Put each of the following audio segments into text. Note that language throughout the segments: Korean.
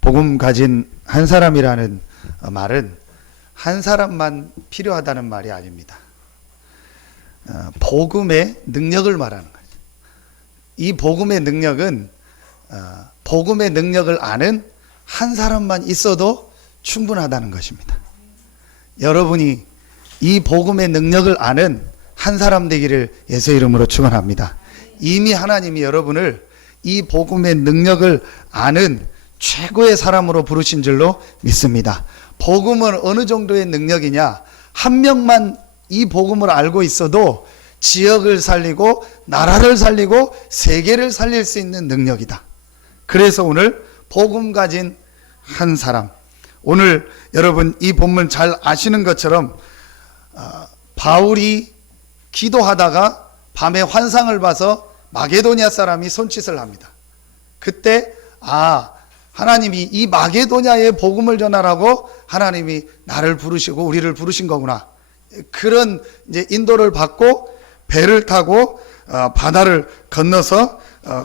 복음 가진 한 사람이라는 말은 한 사람만 필요하다는 말이 아닙니다. 복음의 능력을 말하는 거죠. 이 복음의 능력은 복음의 능력을 아는 한 사람만 있어도 충분하다는 것입니다. 여러분이 이 복음의 능력을 아는 한 사람 되기를 예수의 이름으로 축원합니다. 이미 하나님이 여러분을 이 복음의 능력을 아는 최고의 사람으로 부르신 줄로 믿습니다. 복음은 어느 정도의 능력이냐? 한 명만 이 복음을 알고 있어도 지역을 살리고 나라를 살리고 세계를 살릴 수 있는 능력이다. 그래서 오늘 복음 가진 한 사람, 오늘 여러분 이 본문 잘 아시는 것처럼 바울이 기도하다가 밤에 환상을 봐서 마게도냐 사람이 손짓을 합니다. 그때 하나님이 이 마게도냐에 복음을 전하라고 하나님이 나를 부르시고 우리를 부르신 거구나. 그런 이제 인도를 받고 배를 타고 바다를 건너서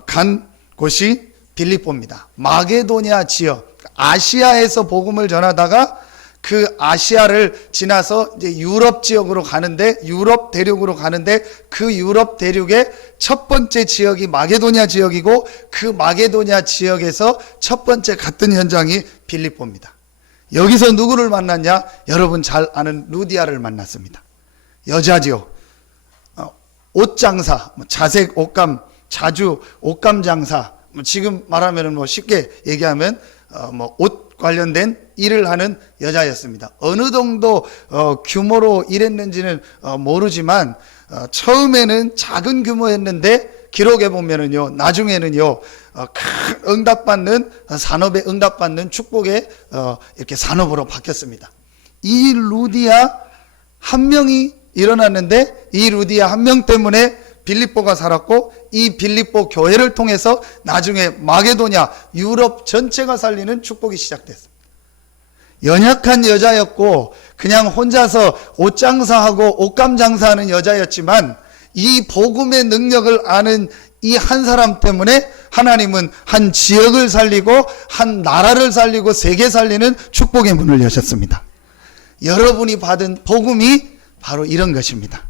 간 곳이 빌립보입니다. 마게도냐 지역, 아시아에서 복음을 전하다가 그 아시아를 지나서 이제 유럽 지역으로 가는데, 유럽 대륙으로 가는데, 그 유럽 대륙의 첫 번째 지역이 마게도냐 지역이고, 그 마게도냐 지역에서 첫 번째 갔던 현장이 빌립보입니다. 여기서 누구를 만났냐? 여러분 잘 아는 루디아를 만났습니다. 여자지요. 옷장사, 자색 옷감, 자주 옷감 장사, 지금 말하면 쉽게 얘기하면 옷 관련된 일을 하는 여자였습니다. 어느 정도 규모로 일했는지는 모르지만 처음에는 작은 규모였는데 기록에 보면은요, 나중에는요, 큰 응답받는 산업에 응답받는 축복의 이렇게 산업으로 바뀌었습니다. 이 루디아 한 명이 일어났는데 이 루디아 한 명 때문에 빌립보가 살았고, 이 빌립보 교회를 통해서 나중에 마게도냐 유럽 전체가 살리는 축복이 시작됐습니다. 연약한 여자였고 그냥 혼자서 옷장사하고 옷감 장사하는 여자였지만 이 복음의 능력을 아는 이 한 사람 때문에 하나님은 한 지역을 살리고 한 나라를 살리고 세계 살리는 축복의 문을 여셨습니다. 여러분이 받은 복음이 바로 이런 것입니다.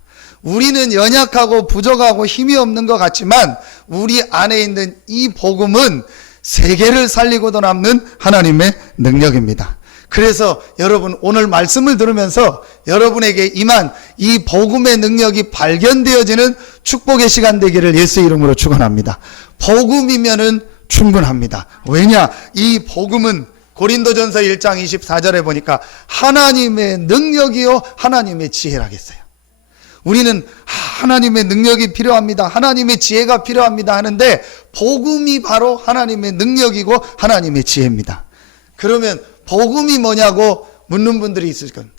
우리는 연약하고 부족하고 힘이 없는 것 같지만 우리 안에 있는 이 복음은 세계를 살리고도 남는 하나님의 능력입니다. 그래서 여러분 오늘 말씀을 들으면서 여러분에게 임한 이 복음의 능력이 발견되어지는 축복의 시간 되기를 예수의 이름으로 축원합니다. 복음이면은 충분합니다. 왜냐? 이 복음은 고린도전서 1장 24절에 보니까 하나님의 능력이요 하나님의 지혜라겠어요. 우리는 하나님의 능력이 필요합니다, 하나님의 지혜가 필요합니다 하는데 복음이 바로 하나님의 능력이고 하나님의 지혜입니다. 그러면 복음이 뭐냐고 묻는 분들이 있을 겁니다.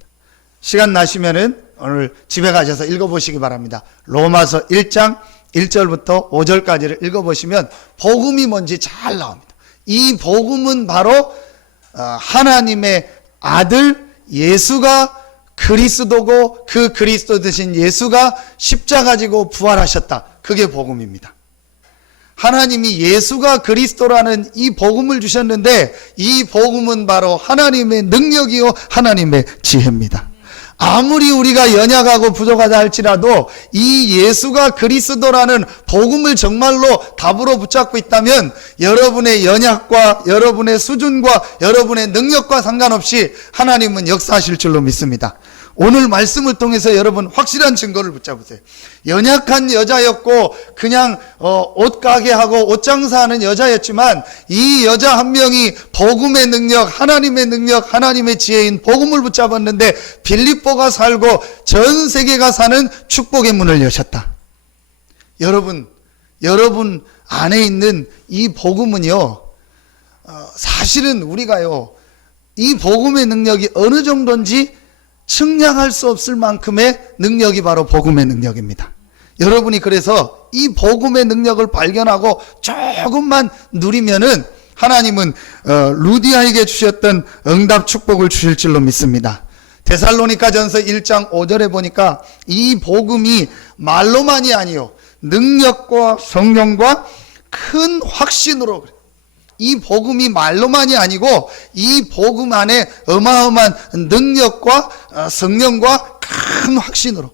시간 나시면은 오늘 집에 가셔서 읽어보시기 바랍니다. 로마서 1장 1절부터 5절까지를 읽어보시면 복음이 뭔지 잘 나옵니다. 이 복음은 바로 하나님의 아들 예수가 그리스도고 그 그리스도 되신 예수가 십자가 지고 부활하셨다. 그게 복음입니다. 하나님이 예수가 그리스도라는 이 복음을 주셨는데 이 복음은 바로 하나님의 능력이요 하나님의 지혜입니다. 아무리 우리가 연약하고 부족하다 할지라도 이 예수가 그리스도라는 복음을 정말로 답으로 붙잡고 있다면 여러분의 연약과 여러분의 수준과 여러분의 능력과 상관없이 하나님은 역사하실 줄로 믿습니다. 오늘 말씀을 통해서 여러분 확실한 증거를 붙잡으세요. 연약한 여자였고 그냥 옷가게하고 옷장사하는 여자였지만 이 여자 한 명이 복음의 능력, 하나님의 지혜인 복음을 붙잡았는데 빌립보가 살고 전 세계가 사는 축복의 문을 여셨다. 여러분 안에 있는 이 복음은요, 사실은 우리가요, 이 복음의 능력이 어느 정도인지 측량할 수 없을 만큼의 능력이 바로 복음의 능력입니다. 여러분이 그래서 이 복음의 능력을 발견하고 조금만 누리면은 하나님은 루디아에게 주셨던 응답 축복을 주실 줄로 믿습니다. 데살로니가전서 1장 5절에 보니까 이 복음이 말로만이 아니요 능력과 성령과 큰 확신으로, 이 복음이 말로만이 아니고 이 복음 안에 어마어마한 능력과 성령과 큰 확신으로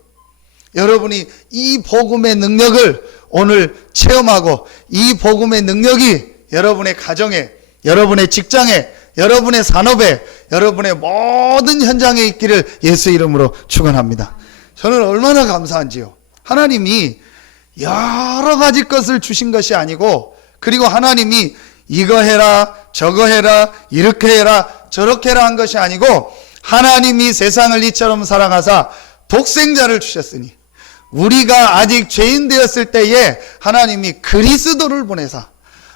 여러분이 이 복음의 능력을 오늘 체험하고 이 복음의 능력이 여러분의 가정에, 여러분의 직장에, 여러분의 산업에, 여러분의 모든 현장에 있기를 예수 이름으로 축원합니다. 저는 얼마나 감사한지요. 하나님이 여러 가지 것을 주신 것이 아니고, 그리고 하나님이 이거 해라, 저거 해라, 이렇게 해라, 저렇게 해라 한 것이 아니고, 하나님이 세상을 이처럼 사랑하사 독생자를 주셨으니 우리가 아직 죄인 되었을 때에 하나님이 그리스도를 보내사,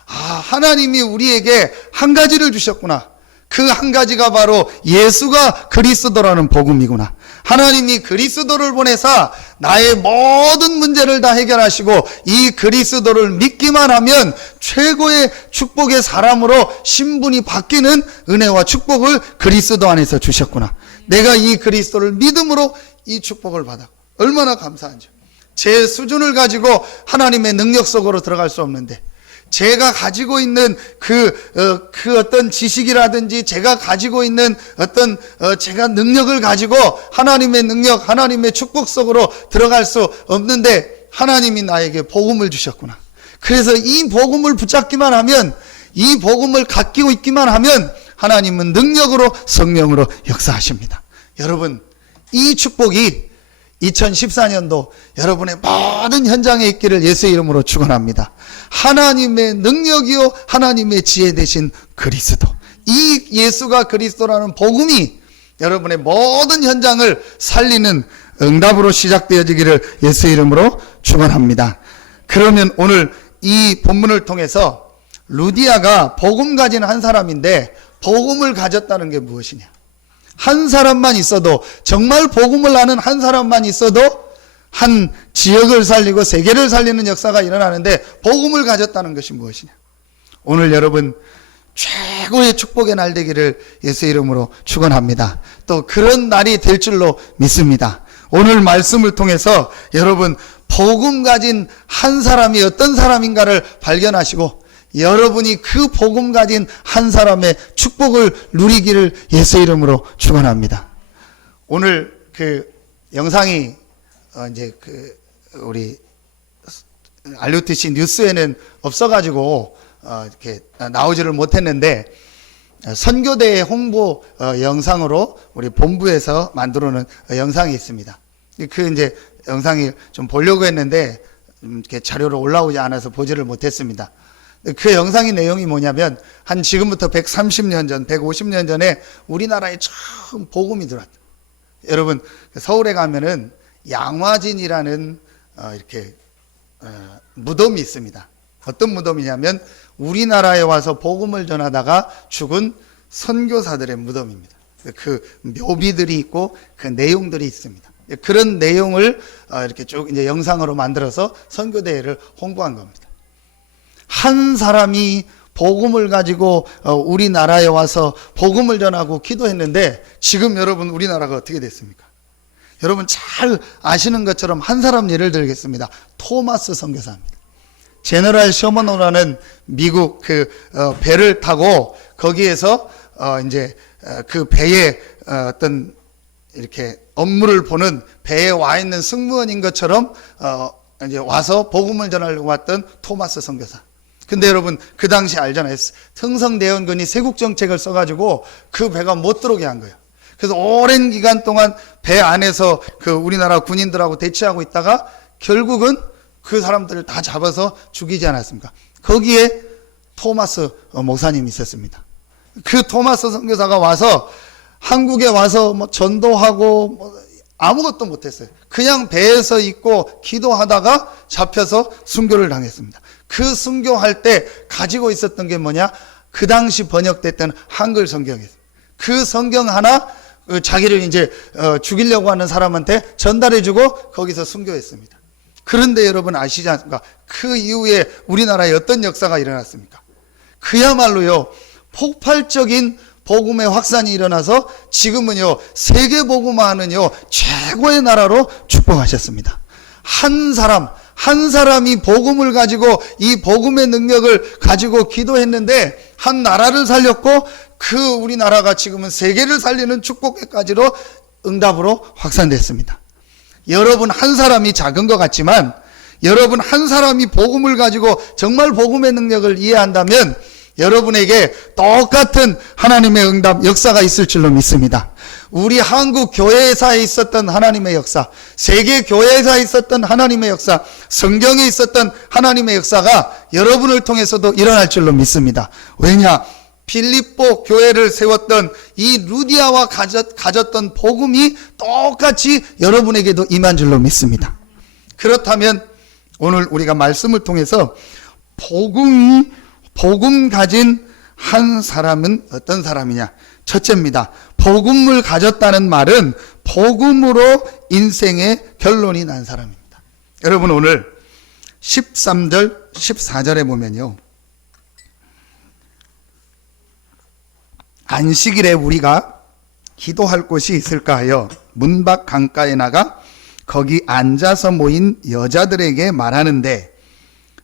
하나님이 우리에게 한 가지를 주셨구나. 그 한 가지가 바로 예수가 그리스도라는 복음이구나. 하나님이 그리스도를 보내사 나의 모든 문제를 다 해결하시고 이 그리스도를 믿기만 하면 최고의 축복의 사람으로 신분이 바뀌는 은혜와 축복을 그리스도 안에서 주셨구나. 내가 이 그리스도를 믿음으로 이 축복을 받아 얼마나 감사한지. 제 수준을 가지고 하나님의 능력 속으로 들어갈 수 없는데, 제가 가지고 있는 그 어떤 지식이라든지 제가 가지고 있는 어떤 제가 능력을 가지고 하나님의 능력, 하나님의 축복 속으로 들어갈 수 없는데 하나님이 나에게 복음을 주셨구나. 그래서 이 복음을 붙잡기만 하면, 이 복음을 갖고 있기만 하면 하나님은 능력으로 성령으로 역사하십니다. 여러분, 이 축복이 2014년도 여러분의 모든 현장에 있기를 예수의 이름으로 축원합니다. 하나님의 능력이요 하나님의 지혜 되신 그리스도, 이 예수가 그리스도라는 복음이 여러분의 모든 현장을 살리는 응답으로 시작되어지기를 예수의 이름으로 축원합니다. 그러면 오늘 이 본문을 통해서 루디아가 복음 가진 한 사람인데, 복음을 가졌다는 게 무엇이냐? 한 사람만 있어도, 정말 복음을 아는 한 사람만 있어도 한 지역을 살리고 세계를 살리는 역사가 일어나는데, 복음을 가졌다는 것이 무엇이냐? 오늘 여러분 최고의 축복의 날 되기를 예수 이름으로 축원합니다. 또 그런 날이 될 줄로 믿습니다. 오늘 말씀을 통해서 여러분 복음 가진 한 사람이 어떤 사람인가를 발견하시고, 여러분이 그 복음 가진 한 사람의 축복을 누리기를 예수 이름으로 축원합니다. 오늘 그 영상이 이제 우리 RUTC 뉴스에는 없어가지고 이렇게 나오지를 못했는데, 선교대의 홍보 영상으로 우리 본부에서 만들어놓은 영상이 있습니다. 그 이제 영상이 좀 보려고 했는데 이렇게 자료로 올라오지 않아서 보지를 못했습니다. 그 영상의 내용이 뭐냐면, 한 지금부터 130년 전, 150년 전에 우리나라에 처음 복음이 들어왔다. 여러분, 서울에 가면은 양화진이라는 이렇게 무덤이 있습니다. 어떤 무덤이냐면 우리나라에 와서 복음을 전하다가 죽은 선교사들의 무덤입니다. 그 묘비들이 있고 그 내용들이 있습니다. 그런 내용을 이렇게 쭉 이제 영상으로 만들어서 선교대회를 홍보한 겁니다. 한 사람이 복음을 가지고 우리나라에 와서 복음을 전하고 기도했는데, 지금 여러분 우리나라가 어떻게 됐습니까? 여러분 잘 아시는 것처럼 한 사람 예를 들겠습니다. 토마스 선교사입니다. 제너럴 셔먼호라는 미국 배를 타고 거기에서 이제 그 배에 어떤 이렇게 업무를 보는 배에 와 있는 승무원인 것처럼 이제 와서 복음을 전하려고 왔던 토마스 선교사. 근데 여러분 그 당시 알잖아요. 흥성대원군이 세국정책을 써가지고 그 배가 못 들어오게 한 거예요. 그래서 오랜 기간 동안 배 안에서 그 우리나라 군인들하고 대치하고 있다가 결국은 그 사람들을 다 잡아서 죽이지 않았습니까? 거기에 토마스 목사님이 있었습니다. 그 토마스 선교사가 와서 한국에 와서 뭐 전도하고 뭐 아무것도 못했어요. 그냥 배에서 있고 기도하다가 잡혀서 순교를 당했습니다. 그 순교할 때 가지고 있었던 게 뭐냐? 그 당시 번역됐던 한글 성경이었어요. 그 성경 하나 자기를 이제 죽이려고 하는 사람한테 전달해주고 거기서 순교했습니다. 그런데 여러분 아시지 않습니까? 그 이후에 우리나라에 어떤 역사가 일어났습니까? 그야말로요 폭발적인 복음의 확산이 일어나서 지금은요 세계 복음화하는요 최고의 나라로 축복하셨습니다. 한 사람 한 사람이 복음을 가지고 이 복음의 능력을 가지고 기도했는데 한 나라를 살렸고 그 우리나라가 지금은 세계를 살리는 축복까지로 응답으로 확산됐습니다. 여러분 한 사람이 작은 것 같지만 여러분 한 사람이 복음을 가지고 정말 복음의 능력을 이해한다면 여러분에게 똑같은 하나님의 응답 역사가 있을 줄로 믿습니다. 우리 한국 교회사에 있었던 하나님의 역사, 세계 교회사에 있었던 하나님의 역사, 성경에 있었던 하나님의 역사가 여러분을 통해서도 일어날 줄로 믿습니다. 왜냐? 빌립보 교회를 세웠던 이 루디아와 가졌던 복음이 똑같이 여러분에게도 임한 줄로 믿습니다. 그렇다면 오늘 우리가 말씀을 통해서 복음 가진 한 사람은 어떤 사람이냐? 첫째입니다. 복음을 가졌다는 말은 복음으로 인생의 결론이 난 사람입니다. 여러분 오늘 13절, 14절에 보면요. 안식일에 우리가 기도할 곳이 있을까 하여 문 밖 강가에 나가 거기 앉아서 모인 여자들에게 말하는데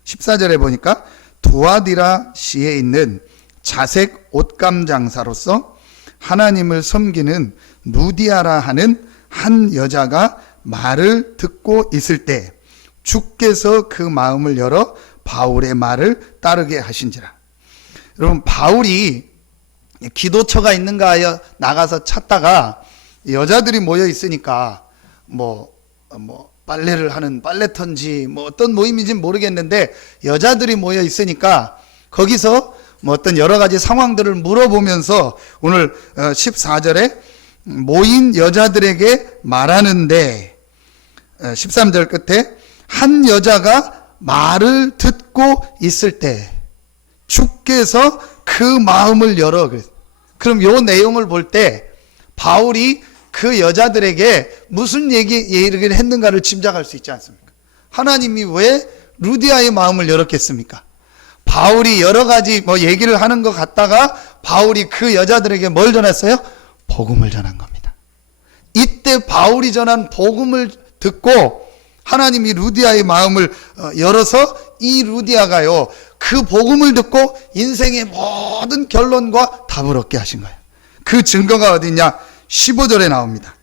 14절에 보니까 두아디라 시에 있는 자색 옷감 장사로서 하나님을 섬기는 누디아라 하는 한 여자가 말을 듣고 있을 때 주께서 그 마음을 열어 바울의 말을 따르게 하신지라. 여러분 바울이 기도처가 있는가 하여 나가서 찾다가 여자들이 모여 있으니까 빨래를 하는 빨래터인지 어떤 모임인지 모르겠는데 여자들이 모여 있으니까 거기서 어떤 여러 가지 상황들을 물어보면서 오늘 14절에 모인 여자들에게 말하는데 13절 끝에 한 여자가 말을 듣고 있을 때 주께서 그 마음을 열어. 그럼 요 내용을 볼 때 바울이 그 여자들에게 무슨 얘기를 했는가를 짐작할 수 있지 않습니까? 하나님이 왜 루디아의 마음을 열었겠습니까? 바울이 여러 가지 얘기를 하는 것 같다가 바울이 그 여자들에게 뭘 전했어요? 복음을 전한 겁니다. 이때 바울이 전한 복음을 듣고 하나님이 루디아의 마음을 열어서 이 루디아가요 그 복음을 듣고 인생의 모든 결론과 답을 얻게 하신 거예요. 그 증거가 어디냐? 15절에 나옵니다.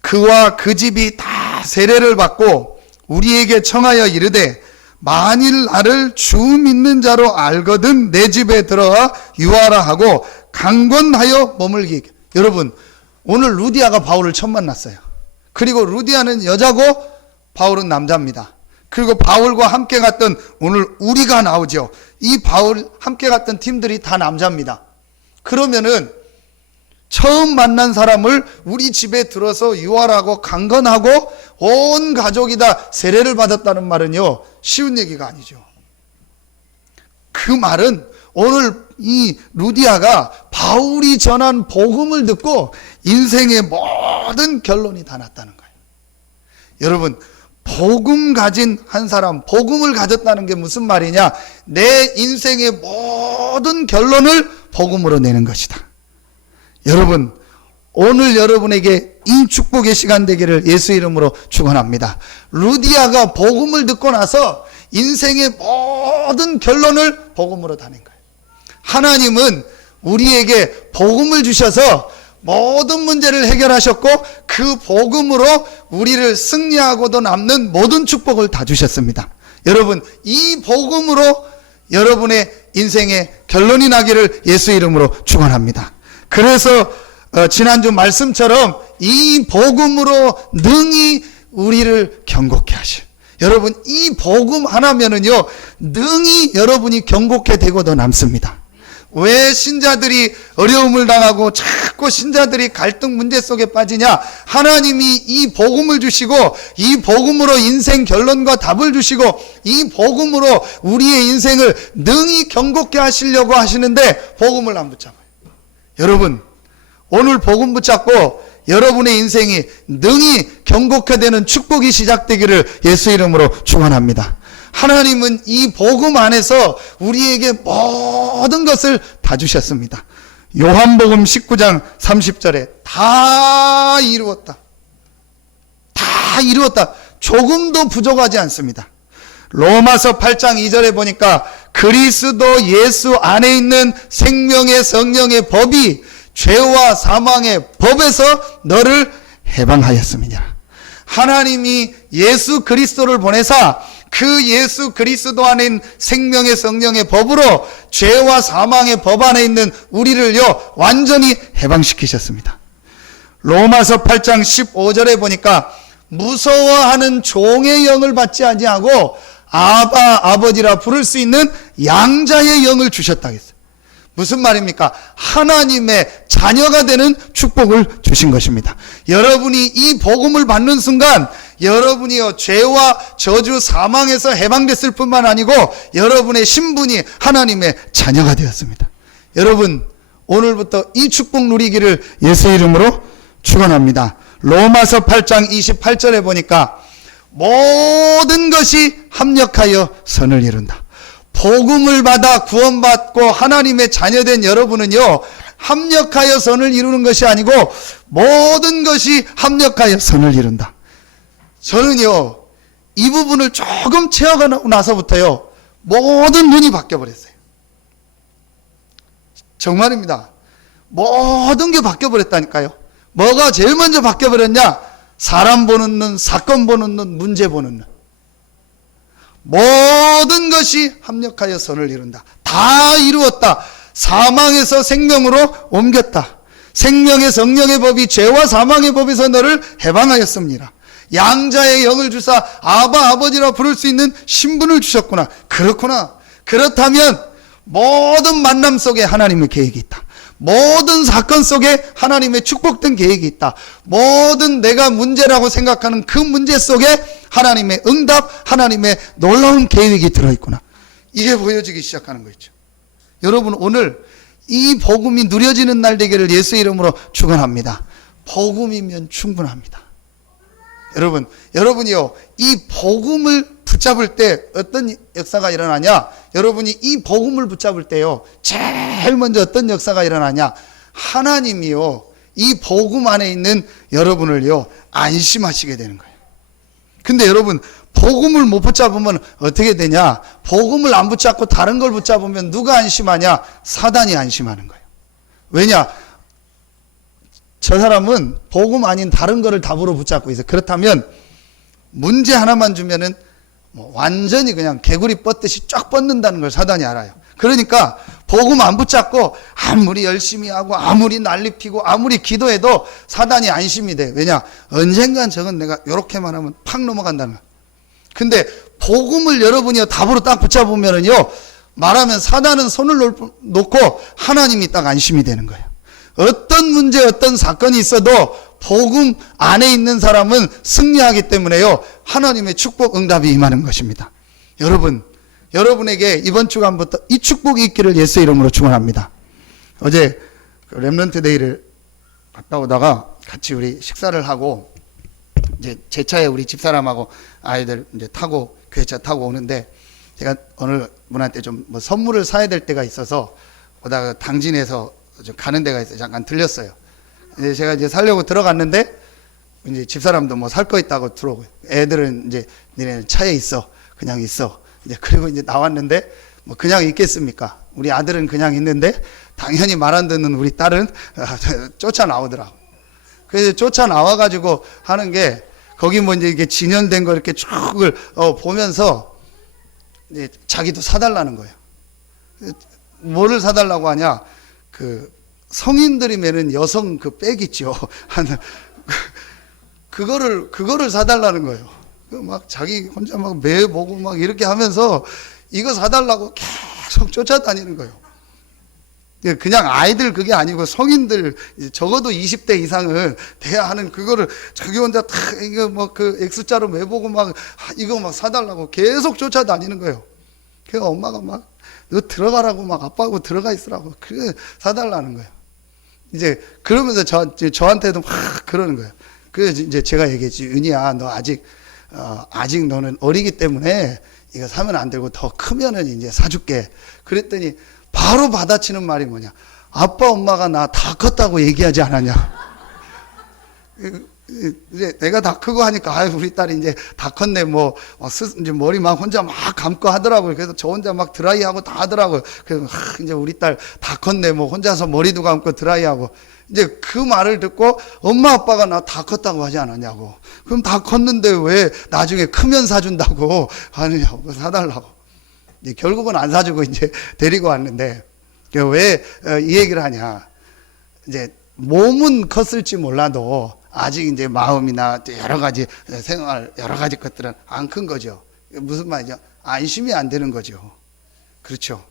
그와 그 집이 다 세례를 받고 우리에게 청하여 이르되 만일 나를 주 믿는 자로 알거든 내 집에 들어와 유하라 하고 강권하여 머물게. 여러분 오늘 루디아가 바울을 처음 만났어요. 그리고 루디아는 여자고 바울은 남자입니다. 그리고 바울과 함께 갔던 오늘 우리가 나오죠. 이 바울 함께 갔던 팀들이 다 남자입니다. 그러면은 처음 만난 사람을 우리 집에 들어서 유하라고 강건하고 온 가족이 다 세례를 받았다는 말은요 쉬운 얘기가 아니죠. 그 말은 오늘 이 루디아가 바울이 전한 복음을 듣고 인생의 모든 결론이 다 났다는 거예요. 여러분 복음 가진 한 사람, 복음을 가졌다는 게 무슨 말이냐? 내 인생의 모든 결론을 복음으로 내는 것이다. 여러분 오늘 여러분에게 이 축복의 시간 되기를 예수 이름으로 축원합니다. 루디아가 복음을 듣고 나서 인생의 모든 결론을 복음으로 다 낸 거예요. 하나님은 우리에게 복음을 주셔서 모든 문제를 해결하셨고 그 복음으로 우리를 승리하고도 남는 모든 축복을 다 주셨습니다. 여러분 이 복음으로 여러분의 인생의 결론이 나기를 예수 이름으로 축원합니다. 그래서 지난주 말씀처럼 이 복음으로 능히 우리를 경고케 하실. 여러분 이 복음 하나면은요 능히 여러분이 경고케 되고도 남습니다. 왜 신자들이 어려움을 당하고 자꾸 신자들이 갈등 문제 속에 빠지냐? 하나님이 이 복음을 주시고 이 복음으로 인생 결론과 답을 주시고 이 복음으로 우리의 인생을 능히 경고케 하시려고 하시는데 복음을 안 붙잡아요. 여러분 오늘 복음 붙잡고 여러분의 인생이 능히 경고케 되는 축복이 시작되기를 예수 이름으로 축원합니다. 하나님은 이 복음 안에서 우리에게 모든 것을 다 주셨습니다. 요한복음 19장 30절에 다 이루었다. 다 이루었다. 조금도 부족하지 않습니다. 로마서 8장 2절에 보니까 그리스도 예수 안에 있는 생명의 성령의 법이 죄와 사망의 법에서 너를 해방하였습니다. 하나님이 예수 그리스도를 보내사 그 예수 그리스도 안에 있는 생명의 성령의 법으로 죄와 사망의 법 안에 있는 우리를요 완전히 해방시키셨습니다. 로마서 8장 15절에 보니까 무서워하는 종의 영을 받지 아니하고 아버지라 부를 수 있는 양자의 영을 주셨다 했어요. 무슨 말입니까? 하나님의 자녀가 되는 축복을 주신 것입니다. 여러분이 이 복음을 받는 순간 여러분이요 죄와 저주 사망에서 해방됐을 뿐만 아니고 여러분의 신분이 하나님의 자녀가 되었습니다. 여러분 오늘부터 이 축복 누리기를 예수 이름으로 축원합니다. 로마서 8장 28절에 보니까 모든 것이 합력하여 선을 이룬다. 복음을 받아 구원받고 하나님의 자녀된 여러분은요 합력하여 선을 이루는 것이 아니고 모든 것이 합력하여 선을 이룬다. 저는요 이 부분을 조금 채워가고 나서부터요 모든 눈이 바뀌어버렸어요. 정말입니다. 모든 게 바뀌어버렸다니까요. 뭐가 제일 먼저 바뀌어버렸냐? 사람 보는 눈, 사건 보는 눈, 문제 보는 눈. 모든 것이 합력하여 선을 이룬다. 다 이루었다. 사망에서 생명으로 옮겼다. 생명의 성령의 법이 죄와 사망의 법에서 너를 해방하였습니다. 양자의 영을 주사 아버지라 부를 수 있는 신분을 주셨구나. 그렇구나. 그렇다면 모든 만남 속에 하나님의 계획이 있다. 모든 사건 속에 하나님의 축복된 계획이 있다. 모든 내가 문제라고 생각하는 그 문제 속에 하나님의 응답, 하나님의 놀라운 계획이 들어있구나. 이게 보여지기 시작하는 거죠. 여러분 오늘 이 복음이 누려지는 날 되기를 예수 이름으로 축원합니다. 복음이면 충분합니다. 여러분이요 이 복음을 붙잡을 때 어떤 역사가 일어나냐? 여러분이 이 복음을 붙잡을 때요 제일 먼저 어떤 역사가 일어나냐? 하나님이요 이 복음 안에 있는 여러분을요 안심하시게 되는 거예요. 근데 여러분 복음을 못 붙잡으면 어떻게 되냐? 복음을 안 붙잡고 다른 걸 붙잡으면 누가 안심하냐? 사단이 안심하는 거예요. 왜냐? 저 사람은 복음 아닌 다른 거를 답으로 붙잡고 있어요. 그렇다면 문제 하나만 주면은 완전히 그냥 개구리 뻗듯이 쫙 뻗는다는 걸 사단이 알아요. 그러니까 복음 안 붙잡고 아무리 열심히 하고 아무리 난리 피고 아무리 기도해도 사단이 안심이 돼. 왜냐? 언젠간 저건 내가 이렇게만 하면 팍 넘어간다는 거야. 근데 복음을 여러분이 답으로 딱 붙잡으면은요 말하면 사단은 손을 놓고 하나님이 딱 안심이 되는 거예요. 어떤 문제 어떤 사건이 있어도 복음 안에 있는 사람은 승리하기 때문에요 하나님의 축복 응답이 임하는 것입니다. 여러분에게 이번 주간부터 이 축복이 있기를 예수 이름으로 축원합니다. 어제 렘넌트 데이를 갔다 오다가 같이 우리 식사를 하고 이제 제 차에 우리 집사람하고 아이들 이제 타고 교회차 타고 오는데 제가 어느 분한테 좀 뭐 선물을 사야 될 때가 있어서 오다가 당진에서 가는 데가 있어요. 잠깐 들렸어요. 이제 제가 이제 살려고 들어갔는데 이제 집사람도 뭐 살 거 있다고 들어오고요. 애들은 이제 니네는 차에 있어. 그냥 있어. 이제 그리고 이제 나왔는데 뭐 그냥 있겠습니까? 우리 아들은 그냥 있는데 당연히 말 안 듣는 우리 딸은 쫓아 나오더라고. 그래서 쫓아 나와 가지고 하는 게 거기 뭐 이제 이게 진연된 거 이렇게 쭉을 보면서 이제 자기도 사달라는 거예요. 뭐를 사달라고 하냐? 그 성인들이 매는 여성 그 백 있죠. 그거를 사달라는 거예요. 막 자기 혼자 막 매보고 막 이렇게 하면서 이거 사달라고 계속 쫓아다니는 거예요. 그냥 아이들 그게 아니고 성인들 적어도 20대 이상은 돼야 하는 그거를 자기 혼자 다 이거 뭐 그 X자로 매보고 막 이거 막 사달라고 계속 쫓아다니는 거예요. 그 엄마가 막 너 들어가라고 막 아빠하고 들어가 있으라고 그래 사달라는 거예요. 이제 그러면서 저한테도 막 그러는 거예요. 그래서 이제 제가 얘기했지. 은희야 너 아직 너는 어리기 때문에 이거 사면 안 되고 더 크면은 이제 사줄게. 그랬더니 바로 받아치는 말이 뭐냐? 아빠 엄마가 나 다 컸다고 얘기하지 않았냐? 이제 내가 다 크고 하니까, 아유, 우리 딸이 이제 다 컸네, 이제 머리 막 혼자 막 감고 하더라고요. 그래서 저 혼자 막 드라이하고 다 하더라고요. 그래서, 이제 우리 딸 다 컸네, 혼자서 머리도 감고 드라이하고. 이제 그 말을 듣고 엄마 아빠가 나 다 컸다고 하지 않았냐고. 그럼 다 컸는데 왜 나중에 크면 사준다고 하느냐고, 사달라고. 이제 결국은 안 사주고 이제 데리고 왔는데, 왜 이 얘기를 하냐. 이제 몸은 컸을지 몰라도 아직 이제 마음이나 여러 가지 생활, 여러 가지 것들은 안 큰 거죠. 무슨 말이죠? 안심이 안 되는 거죠. 그렇죠.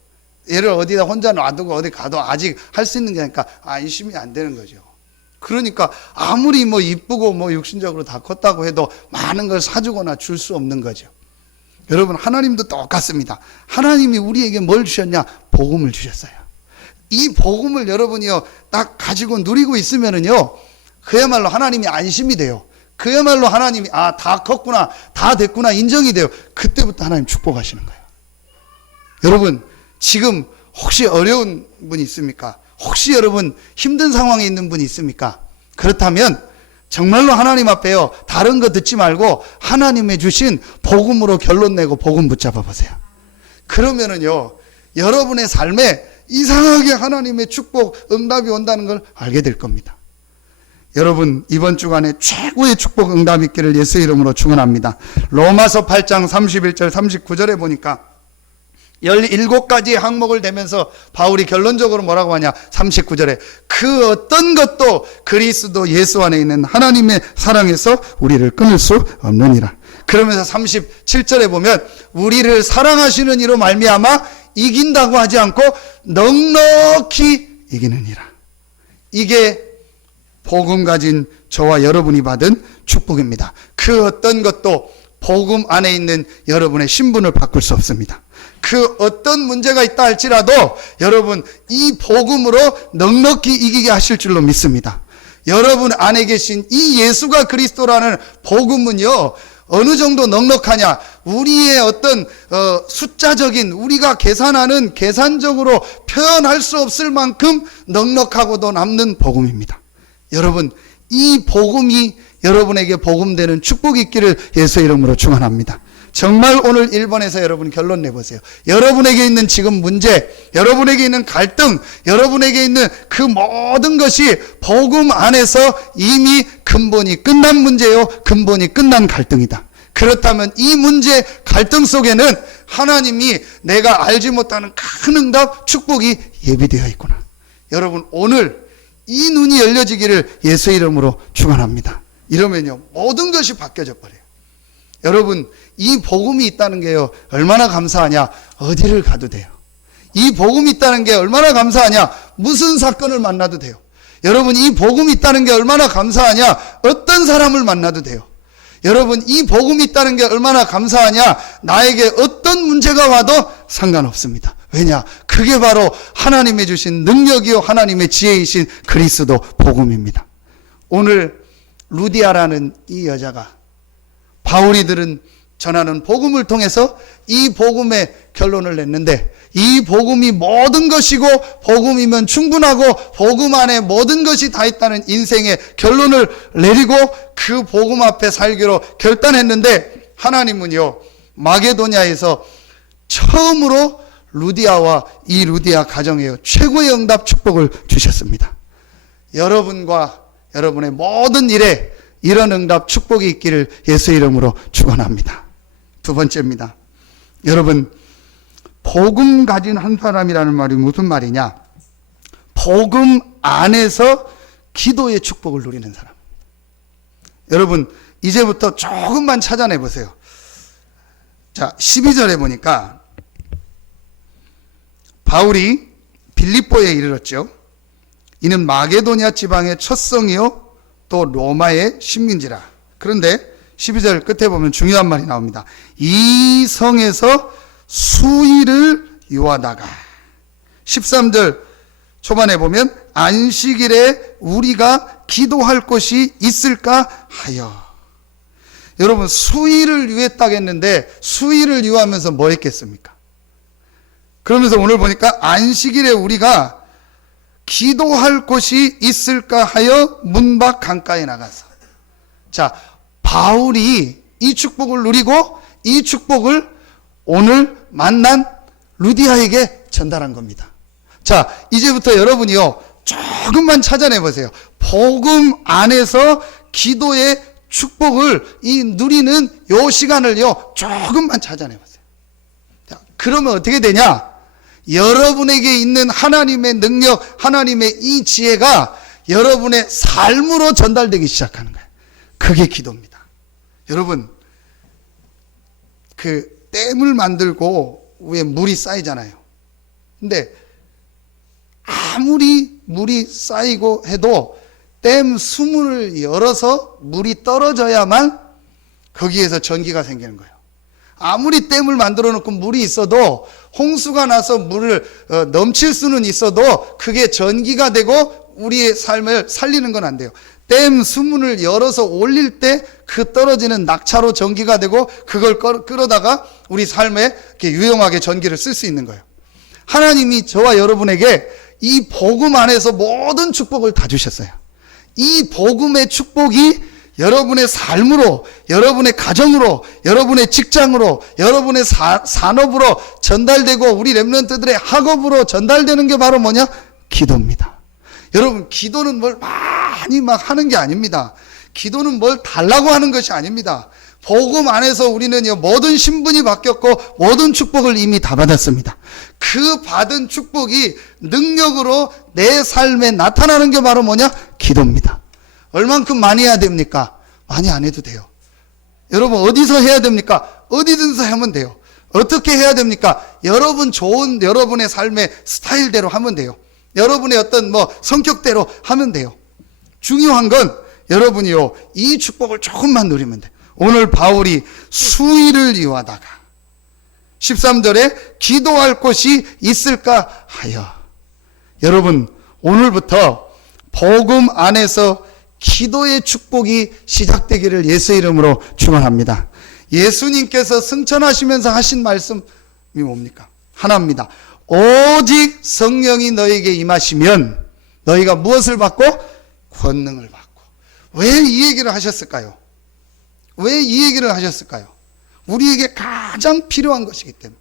얘를 어디다 혼자 놔두고 어디 가도 아직 할 수 있는 게 아니까 안심이 안 되는 거죠. 그러니까 아무리 이쁘고 육신적으로 다 컸다고 해도 많은 걸 사주거나 줄 수 없는 거죠. 여러분, 하나님도 똑같습니다. 하나님이 우리에게 뭘 주셨냐? 복음을 주셨어요. 이 복음을 여러분이요, 딱 가지고 누리고 있으면은요, 그야말로 하나님이 안심이 돼요. 그야말로 하나님이, 다 컸구나, 다 됐구나, 인정이 돼요. 그때부터 하나님 축복하시는 거예요. 여러분, 지금 혹시 어려운 분이 있습니까? 혹시 여러분 힘든 상황에 있는 분이 있습니까? 그렇다면 정말로 하나님 앞에요, 다른 거 듣지 말고 하나님의 주신 복음으로 결론 내고 복음 붙잡아 보세요. 그러면은요, 여러분의 삶에 이상하게 하나님의 축복, 응답이 온다는 걸 알게 될 겁니다. 여러분, 이번 주간에 최고의 축복 응답 있기를 예수 이름으로 축원합니다. 로마서 8장 31절 39절에 보니까 17가지 항목을 대면서 바울이 결론적으로 뭐라고 하냐? 39절에 그 어떤 것도 그리스도 예수 안에 있는 하나님의 사랑에서 우리를 끊을 수 없느니라. 그러면서 37절에 보면 우리를 사랑하시는 이로 말미암아 이긴다고 하지 않고 넉넉히 이기느니라. 이게 복음 가진 저와 여러분이 받은 축복입니다. 그 어떤 것도 복음 안에 있는 여러분의 신분을 바꿀 수 없습니다. 그 어떤 문제가 있다 할지라도 여러분, 이 복음으로 넉넉히 이기게 하실 줄로 믿습니다. 여러분 안에 계신 이 예수가 그리스도라는 복음은요, 어느 정도 넉넉하냐? 우리의 어떤 숫자적인, 우리가 계산하는, 계산적으로 표현할 수 없을 만큼 넉넉하고도 남는 복음입니다. 여러분, 이 복음이 여러분에게 복음되는 축복이 있기를 예수 이름으로 축원합니다. 정말 오늘 1번에서 여러분 결론 내보세요. 여러분에게 있는 지금 문제, 여러분에게 있는 갈등, 여러분에게 있는 그 모든 것이 복음 안에서 이미 근본이 끝난 문제요, 근본이 끝난 갈등이다. 그렇다면 이 문제, 갈등 속에는 하나님이 내가 알지 못하는 큰 응답, 축복이 예비되어 있구나. 여러분, 오늘 이 눈이 열려지기를 예수 이름으로 축원합니다. 이러면요, 모든 것이 바뀌어져 버려요. 여러분, 이 복음이 있다는 게요, 얼마나 감사하냐? 어디를 가도 돼요. 이 복음이 있다는 게 얼마나 감사하냐? 무슨 사건을 만나도 돼요. 여러분, 이 복음이 있다는 게 얼마나 감사하냐? 어떤 사람을 만나도 돼요. 여러분, 이 복음이 있다는 게 얼마나 감사하냐? 나에게 어떤 문제가 와도 상관없습니다. 왜냐? 그게 바로 하나님의 주신 능력이요, 하나님의 지혜이신 그리스도 복음입니다. 오늘 루디아라는 이 여자가 바울이들은 전하는 복음을 통해서 이 복음의 결론을 냈는데, 이 복음이 모든 것이고 복음이면 충분하고 복음 안에 모든 것이 다 있다는 인생의 결론을 내리고 그 복음 앞에 살기로 결단했는데, 하나님은요, 마게도냐에서 처음으로 루디아와 이 루디아 가정에 최고의 응답 축복을 주셨습니다. 여러분과 여러분의 모든 일에 이런 응답 축복이 있기를 예수 이름으로 축원합니다. 두 번째입니다. 여러분, 복음 가진 한 사람이라는 말이 무슨 말이냐? 복음 안에서 기도의 축복을 누리는 사람. 여러분, 이제부터 조금만 찾아내 보세요. 자, 12절에 보니까 바울이 빌립보에 이르렀죠. 이는 마게도냐 지방의 첫 성이요 또 로마의 식민지라. 그런데 12절 끝에 보면 중요한 말이 나옵니다. 이 성에서 수일을 유하다가, 13절 초반에 보면 안식일에 우리가 기도할 곳이 있을까 하여. 여러분, 수일을 유했다겠는데 수일을 유하면서 뭐 했겠습니까? 그러면서 오늘 보니까 안식일에 우리가 기도할 곳이 있을까 하여 문 밖 강가에 나가서. 자, 바울이 이 축복을 누리고 이 축복을 오늘 만난 루디아에게 전달한 겁니다. 자, 이제부터 여러분이요, 조금만 찾아내 보세요. 복음 안에서 기도의 축복을 이 누리는 요 시간을요, 조금만 찾아내 보세요. 자, 그러면 어떻게 되냐? 여러분에게 있는 하나님의 능력, 하나님의 이 지혜가 여러분의 삶으로 전달되기 시작하는 거예요. 그게 기도입니다. 여러분, 그 댐을 만들고 위에 물이 쌓이잖아요. 근데 아무리 물이 쌓이고 해도 댐 수문을 열어서 물이 떨어져야만 거기에서 전기가 생기는 거예요. 아무리 댐을 만들어 놓고 물이 있어도 홍수가 나서 물을 넘칠 수는 있어도 그게 전기가 되고 우리의 삶을 살리는 건 안 돼요. 댐 수문을 열어서 올릴 때 그 떨어지는 낙차로 전기가 되고 그걸 끌어다가 우리 삶에 이렇게 유용하게 전기를 쓸 수 있는 거예요. 하나님이 저와 여러분에게 이 복음 안에서 모든 축복을 다 주셨어요. 이 복음의 축복이 여러분의 삶으로, 여러분의 가정으로, 여러분의 직장으로, 여러분의 산업으로 전달되고 우리 렘넌트들의 학업으로 전달되는 게 바로 뭐냐? 기도입니다. 여러분, 기도는 뭘 많이 막 하는 게 아닙니다. 기도는 뭘 달라고 하는 것이 아닙니다. 복음 안에서 우리는 모든 신분이 바뀌었고 모든 축복을 이미 다 받았습니다. 그 받은 축복이 능력으로 내 삶에 나타나는 게 바로 뭐냐? 기도입니다. 얼만큼 많이 해야 됩니까? 많이 안 해도 돼요. 여러분, 어디서 해야 됩니까? 어디든지 하면 돼요. 어떻게 해야 됩니까? 여러분 좋은 여러분의 삶의 스타일대로 하면 돼요. 여러분의 어떤 성격대로 하면 돼요. 중요한 건 여러분이요, 이 축복을 조금만 누리면 돼요. 오늘 바울이 수일을 이유하다가 13절에 기도할 곳이 있을까 하여. 여러분, 오늘부터 복음 안에서 기도의 축복이 시작되기를 예수 이름으로 축원합니다. 예수님께서 승천하시면서 하신 말씀이 뭡니까? 하나입니다. 오직 성령이 너에게 임하시면 너희가 무엇을 받고? 권능을 받고. 왜 이 얘기를 하셨을까요? 왜 이 얘기를 하셨을까요? 우리에게 가장 필요한 것이기 때문에.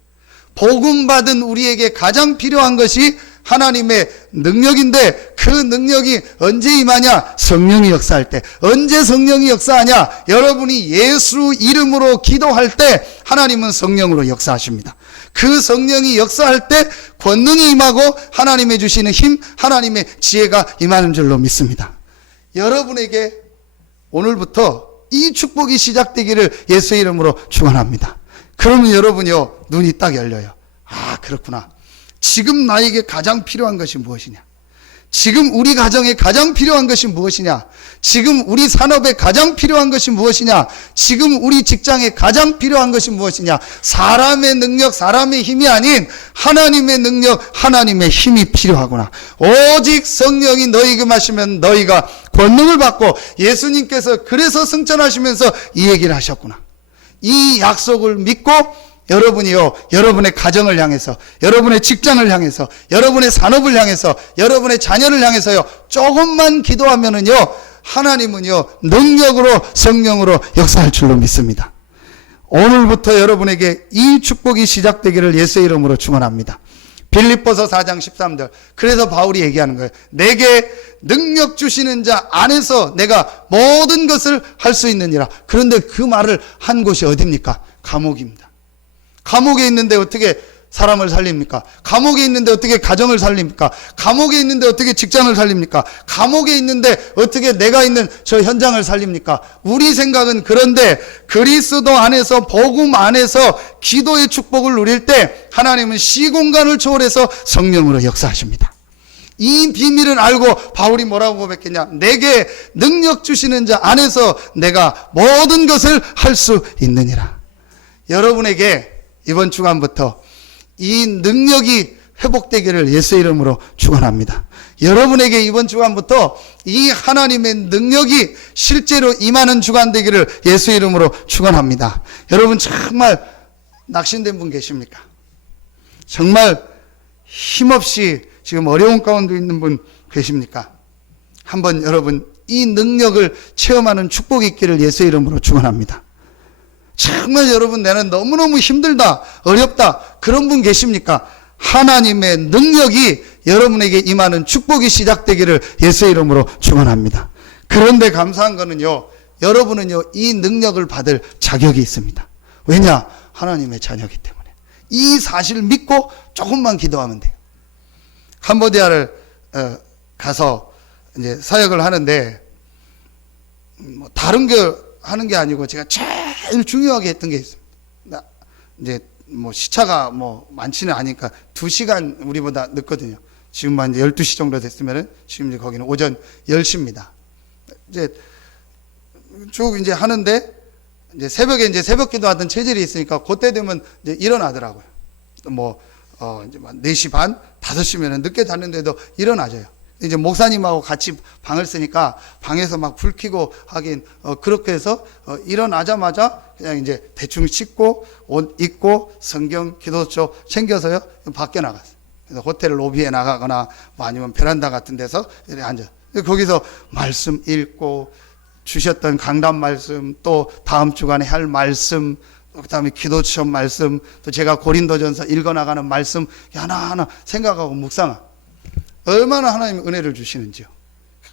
복음 받은 우리에게 가장 필요한 것이 하나님의 능력인데 그 능력이 언제 임하냐? 성령이 역사할 때. 언제 성령이 역사하냐? 여러분이 예수 이름으로 기도할 때 하나님은 성령으로 역사하십니다. 그 성령이 역사할 때 권능이 임하고 하나님의 주시는 힘, 하나님의 지혜가 임하는 줄로 믿습니다. 여러분에게 오늘부터 이 축복이 시작되기를 예수 이름으로 축원합니다. 그러면 여러분이요, 눈이 딱 열려요. 아, 그렇구나. 지금 나에게 가장 필요한 것이 무엇이냐? 지금 우리 가정에 가장 필요한 것이 무엇이냐? 지금 우리 산업에 가장 필요한 것이 무엇이냐? 지금 우리 직장에 가장 필요한 것이 무엇이냐? 사람의 능력, 사람의 힘이 아닌 하나님의 능력, 하나님의 힘이 필요하구나. 오직 성령이 너희에게 마시면 너희가 권능을 받고, 예수님께서 그래서 승천하시면서 이 얘기를 하셨구나. 이 약속을 믿고 여러분이요, 여러분의 가정을 향해서, 여러분의 직장을 향해서, 여러분의 산업을 향해서, 여러분의 자녀를 향해서요, 조금만 기도하면은요, 하나님은요, 능력으로, 성령으로 역사할 줄로 믿습니다. 오늘부터 여러분에게 이 축복이 시작되기를 예수의 이름으로 축원합니다. 빌립보서 4장 13절. 그래서 바울이 얘기하는 거예요. 내게 능력 주시는 자 안에서 내가 모든 것을 할 수 있느니라. 그런데 그 말을 한 곳이 어디입니까? 감옥입니다. 감옥에 있는데 어떻게 사람을 살립니까? 감옥에 있는데 어떻게 가정을 살립니까? 감옥에 있는데 어떻게 직장을 살립니까? 감옥에 있는데 어떻게 내가 있는 저 현장을 살립니까? 우리 생각은 그런데 그리스도 안에서, 복음 안에서 기도의 축복을 누릴 때 하나님은 시공간을 초월해서 성령으로 역사하십니다. 이 비밀을 알고 바울이 뭐라고 고백했냐? 내게 능력 주시는 자 안에서 내가 모든 것을 할 수 있느니라. 여러분에게 이번 주간부터 이 능력이 회복되기를 예수 이름으로 축원합니다. 여러분에게 이번 주간부터 이 하나님의 능력이 실제로 임하는 주간 되기를 예수 이름으로 축원합니다. 여러분, 정말 낙심된 분 계십니까? 정말 힘없이 지금 어려운 가운데 있는 분 계십니까? 한번 여러분 이 능력을 체험하는 축복이 있기를 예수의 이름으로 축원합니다. 정말 여러분 나는 너무너무 힘들다, 어렵다 그런 분 계십니까? 하나님의 능력이 여러분에게 임하는 축복이 시작되기를 예수의 이름으로 축원합니다. 그런데 감사한 거는요, 여러분은요 이 능력을 받을 자격이 있습니다. 왜냐? 하나님의 자녀이기 때문에. 이 사실을 믿고 조금만 기도하면 돼요. 캄보디아를 가서 이제 사역을 하는데 뭐 다른 게 하는 게 아니고 제가 제일 중요하게 했던 게 있습니다. 이제 뭐 시차가 뭐 많지는 않으니까 2시간 우리보다 늦거든요. 지금만 이제 12시 정도 됐으면은 지금 이제 거기는 오전 10시입니다. 이제 쭉 이제 하는데 이제 새벽에 이제 새벽 기도하던 체질이 있으니까 그때 되면 이제 일어나더라고요. 뭐 이제 4시 반, 5시면은 늦게 잤는데도 일어나져요. 이제 목사님하고 같이 방을 쓰니까 방에서 막 불 켜고 하긴 그렇게 해서 일어나자마자 그냥 이제 대충 씻고 옷 입고 성경 기도書챙겨서요 밖에 나갔어요. 그래서 호텔 로비에 나가거나 뭐 아니면 베란다 같은 데서 이렇게 앉아. 거기서 말씀 읽고 주셨던 강단 말씀, 또 다음 주간에 할 말씀, 그다음에 기도처 말씀, 또 제가 고린도전서 읽어나가는 말씀 하나하나 생각하고 묵상하. 얼마나 하나님 은혜를 주시는지요.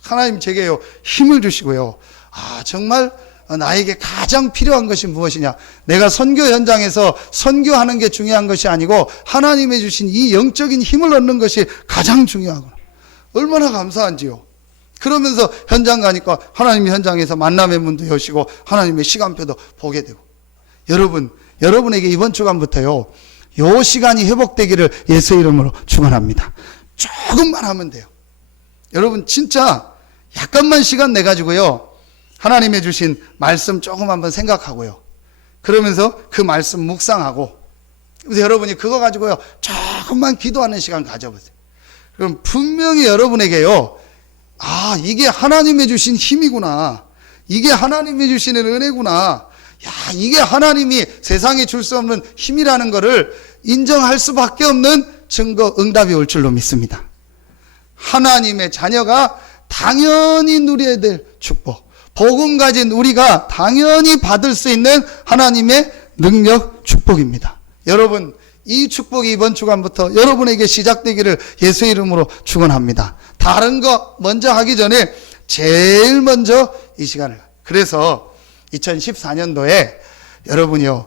하나님 제게요 힘을 주시고요. 정말 나에게 가장 필요한 것이 무엇이냐? 내가 선교 현장에서 선교하는 게 중요한 것이 아니고 하나님이 주신 이 영적인 힘을 얻는 것이 가장 중요하구나. 얼마나 감사한지요. 그러면서 현장 가니까 하나님이 현장에서 만남의 문도 여시고 하나님의 시간표도 보게 되고. 여러분에게 이번 주간부터요 요 시간이 회복되기를 예수의 이름으로 축원합니다. 조금만 하면 돼요. 여러분 진짜 약간만 시간 내가지고요 하나님이 주신 말씀 조금 한번 생각하고요, 그러면서 그 말씀 묵상하고, 그래서 여러분이 그거 가지고요 조금만 기도하는 시간 가져보세요. 그럼 분명히 여러분에게요 이게 하나님이 주신 힘이구나, 이게 하나님이 주시는 은혜구나, 이게 하나님이 세상에 줄 수 없는 힘이라는 것을 인정할 수밖에 없는 증거 응답이 올 줄로 믿습니다. 하나님의 자녀가 당연히 누려야 될 축복, 복음 가진 우리가 당연히 받을 수 있는 하나님의 능력 축복입니다. 여러분 이 축복이 이번 주간부터 여러분에게 시작되기를 예수의 이름으로 축원합니다. 다른 거 먼저 하기 전에 제일 먼저 이 시간을, 그래서 2014년도에 여러분이요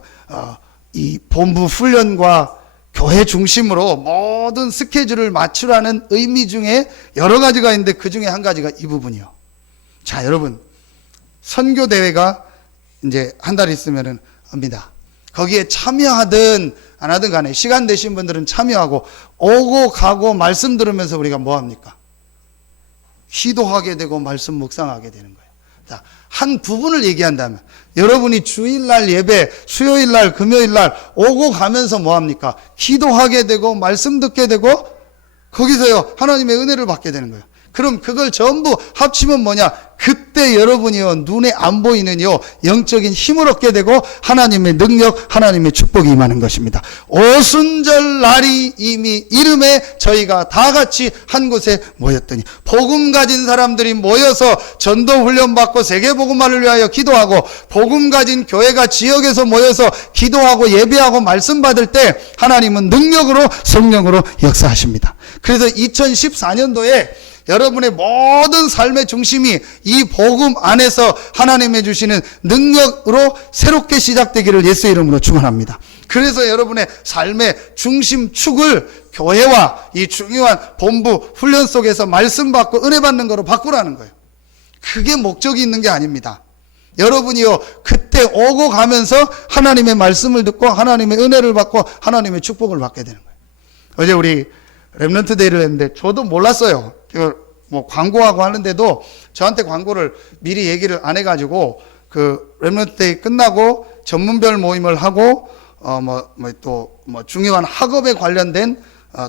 이 본부 훈련과 교회 중심으로 모든 스케줄을 맞추라는 의미 중에 여러 가지가 있는데 그 중에 한 가지가 이 부분이요. 자, 여러분 선교 대회가 이제 한 달 있으면은 합니다. 거기에 참여하든 안 하든 간에 시간 되신 분들은 참여하고, 오고 가고 말씀 들으면서 우리가 뭐 합니까? 기도하게 되고 말씀 묵상하게 되는 거예요. 자, 한 부분을 얘기한다면 여러분이 주일날 예배, 수요일날, 금요일날 오고 가면서 뭐 합니까? 기도하게 되고 말씀 듣게 되고 거기서요 하나님의 은혜를 받게 되는 거예요. 그럼 그걸 전부 합치면 뭐냐? 그때 여러분이요 눈에 안 보이는요 영적인 힘을 얻게 되고 하나님의 능력, 하나님의 축복이 임하는 것입니다. 오순절 날이 이미 이름에 저희가 다 같이 한 곳에 모였더니, 복음 가진 사람들이 모여서 전도 훈련 받고 세계복음화를 위하여 기도하고, 복음 가진 교회가 지역에서 모여서 기도하고 예배하고 말씀 받을 때 하나님은 능력으로 성령으로 역사하십니다. 그래서 2014년도에 여러분의 모든 삶의 중심이 이 복음 안에서 하나님의 주시는 능력으로 새롭게 시작되기를 예수의 이름으로 축원합니다. 그래서 여러분의 삶의 중심축을 교회와 이 중요한 본부 훈련 속에서 말씀 받고 은혜 받는 거로 바꾸라는 거예요. 그게 목적이 있는 게 아닙니다. 여러분이요 그때 오고 가면서 하나님의 말씀을 듣고 하나님의 은혜를 받고 하나님의 축복을 받게 되는 거예요. 어제 우리 렘넌트 데이를 했는데 저도 몰랐어요. 뭐 광고하고 하는데도 저한테 광고를 미리 얘기를 안 해가지고 그 렘넌트 데이 끝나고 전문별 모임을 하고 또 중요한 학업에 관련된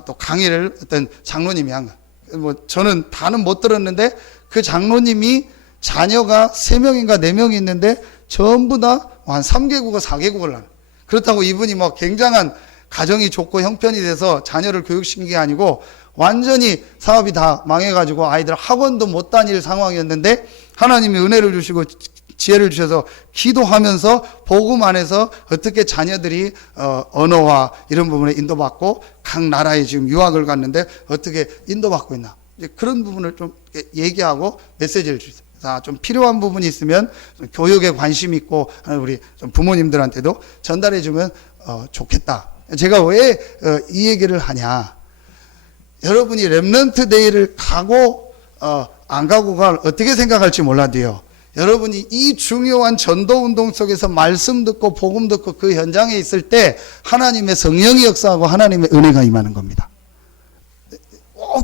또 강의를 어떤 장로님이 한 거예요. 뭐 저는 다는 못 들었는데 그 장로님이 자녀가 3명인가 4명이 있는데 전부 다 한 3개국어 4개국어를 하는. 그렇다고 이분이 뭐 굉장한 가정이 좋고 형편이 돼서 자녀를 교육시킨 게 아니고 완전히 사업이 다 망해가지고 아이들 학원도 못 다닐 상황이었는데 하나님이 은혜를 주시고 지혜를 주셔서 기도하면서 복음 안에서 어떻게 자녀들이 언어와 이런 부분에 인도받고 각 나라에 지금 유학을 갔는데 어떻게 인도받고 있나, 이제 그런 부분을 좀 얘기하고 메시지를 주세요. 좀 필요한 부분이 있으면 교육에 관심 있고 우리 좀 부모님들한테도 전달해 주면 좋겠다. 제가 왜 이 얘기를 하냐, 여러분이 렘넌트 데이를 가고 안 가고가 어떻게 생각할지 몰라도요, 여러분이 이 중요한 전도 운동 속에서 말씀 듣고 복음 듣고 그 현장에 있을 때 하나님의 성령이 역사하고 하나님의 은혜가 임하는 겁니다.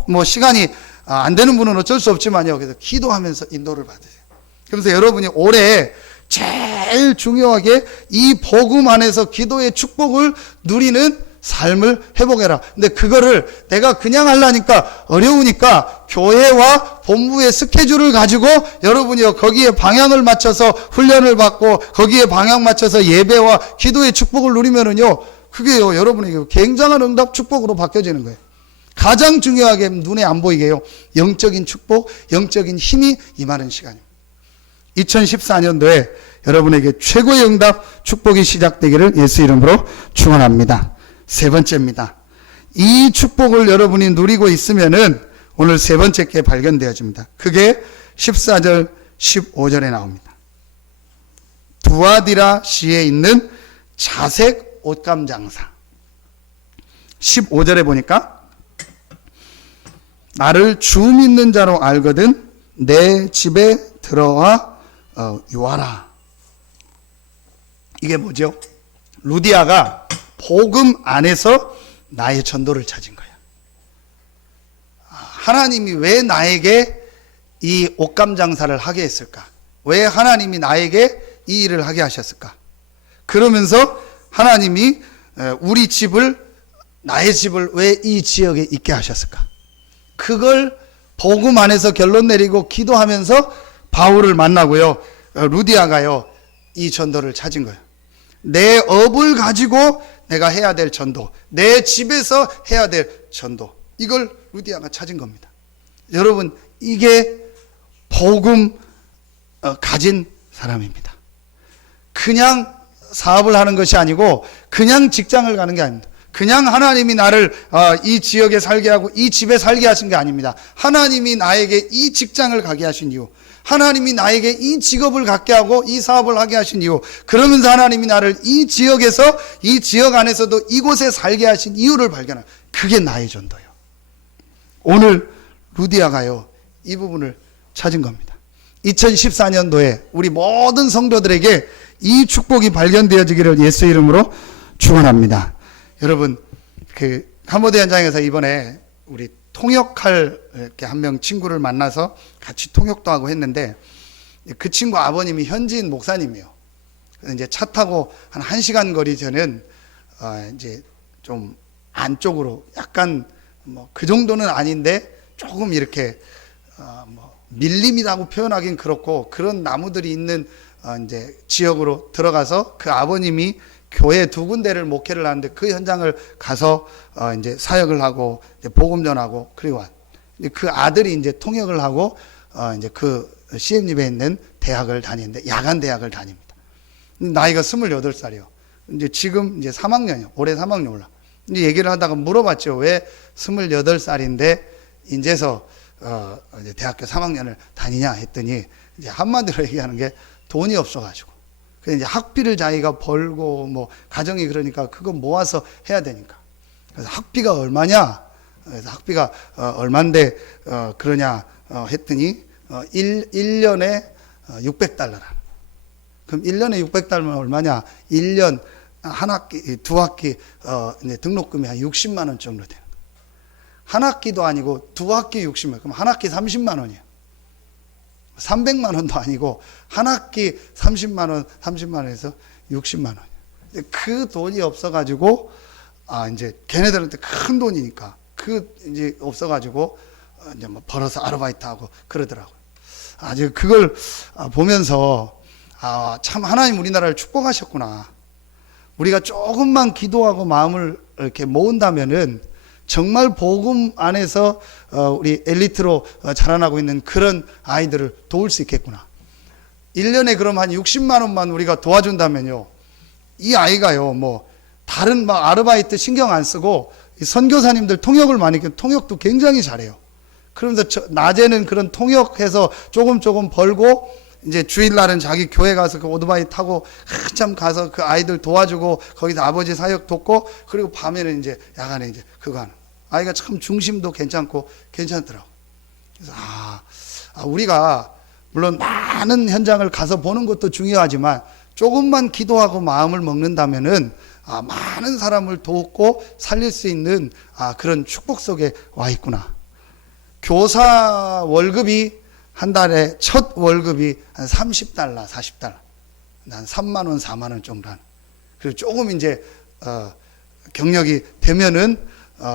뭐 시간이 안 되는 분은 어쩔 수 없지만요, 그래서 기도하면서 인도를 받으세요. 그래서 여러분이 올해 제일 중요하게 이 복음 안에서 기도의 축복을 누리는 삶을 회복해라. 근데 그거를 내가 그냥 하려니까 어려우니까 교회와 본부의 스케줄을 가지고 여러분이요 거기에 방향을 맞춰서 훈련을 받고 거기에 방향 맞춰서 예배와 기도의 축복을 누리면은요, 그게요 여러분에게 굉장한 응답 축복으로 바뀌어지는 거예요. 가장 중요하게 눈에 안 보이게요, 영적인 축복, 영적인 힘이 임하는 시간입니다. 2014년도에 여러분에게 최고의 응답 축복이 시작되기를 예수 이름으로 축원합니다. 세 번째입니다. 이 축복을 여러분이 누리고 있으면은 오늘 세 번째 게 발견되어집니다. 그게 14절 15절에 나옵니다. 두아디라 시에 있는 자색 옷감 장사. 15절에 보니까 나를 주 믿는 자로 알거든 내 집에 들어와 유하라. 이게 뭐죠? 루디아가 복음 안에서 나의 전도를 찾은 거야. 하나님이 왜 나에게 이 옷감 장사를 하게 했을까? 왜 하나님이 나에게 이 일을 하게 하셨을까? 그러면서 하나님이 우리 집을, 나의 집을 왜 이 지역에 있게 하셨을까? 그걸 복음 안에서 결론 내리고 기도하면서 바울을 만나고요, 루디아가요 이 전도를 찾은 거예요. 내 업을 가지고 내가 해야 될 전도, 내 집에서 해야 될 전도, 이걸 루디아가 찾은 겁니다. 여러분, 이게 복음 가진 사람입니다. 그냥 사업을 하는 것이 아니고 그냥 직장을 가는 게 아닙니다. 그냥 하나님이 나를 이 지역에 살게 하고 이 집에 살게 하신 게 아닙니다. 하나님이 나에게 이 직장을 가게 하신 이유, 하나님이 나에게 이 직업을 갖게 하고 이 사업을 하게 하신 이유, 그러면서 하나님이 나를 이 지역에서, 이 지역 안에서도 이곳에 살게 하신 이유를 발견한, 그게 나의 전도예요. 오늘 루디아가요 이 부분을 찾은 겁니다. 2014년도에 우리 모든 성도들에게 이 축복이 발견되어지기를 예수 이름으로 축원합니다. 여러분, 그 캄보디아 현장에서 이번에 우리 통역할 이렇게 한 명 친구를 만나서 같이 통역도 하고 했는데, 그 친구 아버님이 현지인 목사님이에요. 그래서 이제 차 타고 한 1시간 거리 저는 이제 좀 안쪽으로 약간 뭐 그 정도는 아닌데 조금 이렇게 뭐 밀림이라고 표현하긴 그렇고 그런 나무들이 있는 이제 지역으로 들어가서 그 아버님이 교회 2군데를 목회를 하는데 그 현장을 가서 이제 사역을 하고 이제 복음 전하고, 그리고 그 아들이 이제 통역을 하고 이제 그 CM립에 있는 대학을 다니는데 야간 대학을 다닙니다. 나이가 28살이요. 이제 지금 이제 3학년이요. 올해 3학년 올라. 이제 얘기를 하다가 물어봤죠. 왜 28살인데 인제서 이제 대학교 3학년을 다니냐 했더니 이제 한마디로 얘기하는 게 돈이 없어가지고. 그래서 이제 학비를 자기가 벌고 뭐 가정이 그러니까 그거 모아서 해야 되니까. 그래서 학비가 얼마냐? 그래서 학비가 얼만데 그러냐 했더니 1년에 600달러라. 그럼 1년에 600달러면 얼마냐? 1년 한 학기, 2학기 이제 등록금이 한 60만 원 정도 돼요. 한 학기도 아니고 2학기 60만 원. 그럼 한 학기 30만 원이에요. 300만 원도 아니고 한 학기 30만 원, 30만 원에서 60만 원. 그 돈이 없어가지고 이제 걔네들한테 큰 돈이니까 그 이제 없어가지고 이제 뭐 벌어서 아르바이트하고 그러더라고요. 이제 그걸 보면서 참 하나님 우리나라를 축복하셨구나. 우리가 조금만 기도하고 마음을 이렇게 모은다면은 정말 복음 안에서 우리 엘리트로 자라나고 있는 그런 아이들을 도울 수 있겠구나. 1년에 그럼 한 60만 원만 우리가 도와준다면요, 이 아이가요 뭐 다른 막 아르바이트 신경 안 쓰고 선교사님들 통역을 많이 통역도 굉장히 잘해요. 그러면서 낮에는 그런 통역해서 조금 벌고 이제 주일날은 자기 교회 가서 그 오토바이 타고 한참 가서 그 아이들 도와주고 거기서 아버지 사역 돕고, 그리고 밤에는 이제 야간에 이제 그거 하는 아이가 참 중심도 괜찮고 괜찮더라고. 그래서 우리가 물론 많은 현장을 가서 보는 것도 중요하지만 조금만 기도하고 마음을 먹는다면은 많은 사람을 돕고 살릴 수 있는 그런 축복 속에 와 있구나. 교사 월급이 한 달에 첫 월급이 한 $30, $40, 한 3만 원, 4만 원 정도 하는. 그리고 조금 이제 경력이 되면은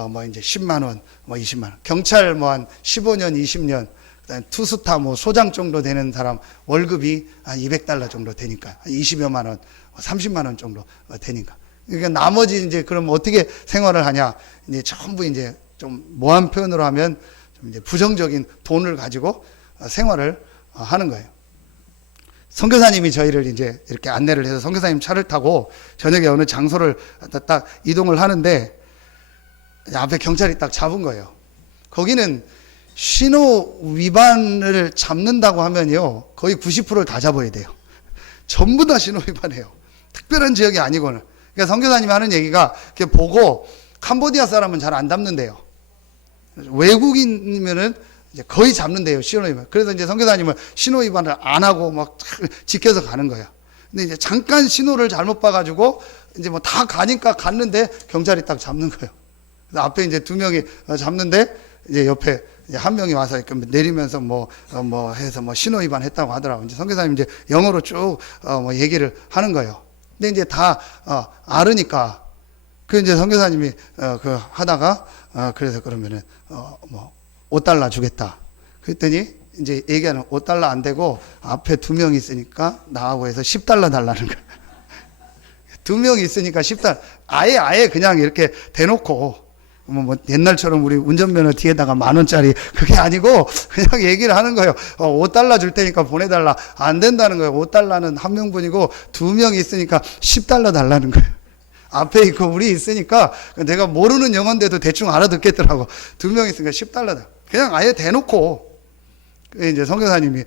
뭐 이제 10만 원, 뭐 20만 원. 경찰 뭐 한 15년, 20년, 그다음에 투스타 뭐 소장 정도 되는 사람 월급이 한 $200 정도 되니까 한 20여만 원, 30만 원 정도 되니까. 그러니까 나머지 이제 그럼 어떻게 생활을 하냐? 이제 전부 이제 좀 모한 표현으로 하면 좀 이제 부정적인 돈을 가지고 생활을 하는 거예요. 선교사님이 저희를 이제 이렇게 안내를 해서 선교사님 차를 타고 저녁에 어느 장소를 딱 이동을 하는데 앞에 경찰이 딱 잡은 거예요. 거기는 신호 위반을 잡는다고 하면요 거의 90%를 다 잡아야 돼요. 전부 다 신호 위반해요. 특별한 지역이 아니고는. 그러니까 선교사님이 하는 얘기가 이렇게 보고 캄보디아 사람은 잘 안 잡는데요. 외국인이면은 이제 거의 잡는데요, 신호 위반. 그래서 이제 선교사님은 신호 위반을 안 하고 막 지켜서 가는 거예요. 근데 이제 잠깐 신호를 잘못 봐가지고 이제 뭐 다 가니까 갔는데 경찰이 딱 잡는 거예요. 그래서 앞에 이제 2명이 잡는데 이제 옆에 이제 한 명이 와서 이렇게 내리면서 뭐 해서 뭐 신호 위반 했다고 하더라고요. 이제 선교사님 이제 영어로 쭉 뭐 얘기를 하는 거예요. 근데 이제 다 알으니까 그 이제 선교사님이 그 하다가 그래서 그러면은 뭐 $5 주겠다. 그랬더니 이제 얘기하는 $5 안 되고 앞에 2명 있으니까 나하고 해서 $10 달라는 거예요. 2명 있으니까 $10. 아예 그냥 이렇게 대놓고 뭐 옛날처럼 우리 운전면허 뒤에다가 $10,000 그게 아니고 그냥 얘기를 하는 거예요. $5 줄 테니까 보내달라. 안 된다는 거예요. $5는 한 명분이고 2명 있으니까 $10 달라는 거예요. 앞에 있고 우리 있으니까 내가 모르는 영어인데도 대충 알아듣겠더라고. 2명 있으니까 $10다. 그냥 아예 대놓고. 이제 선교사님이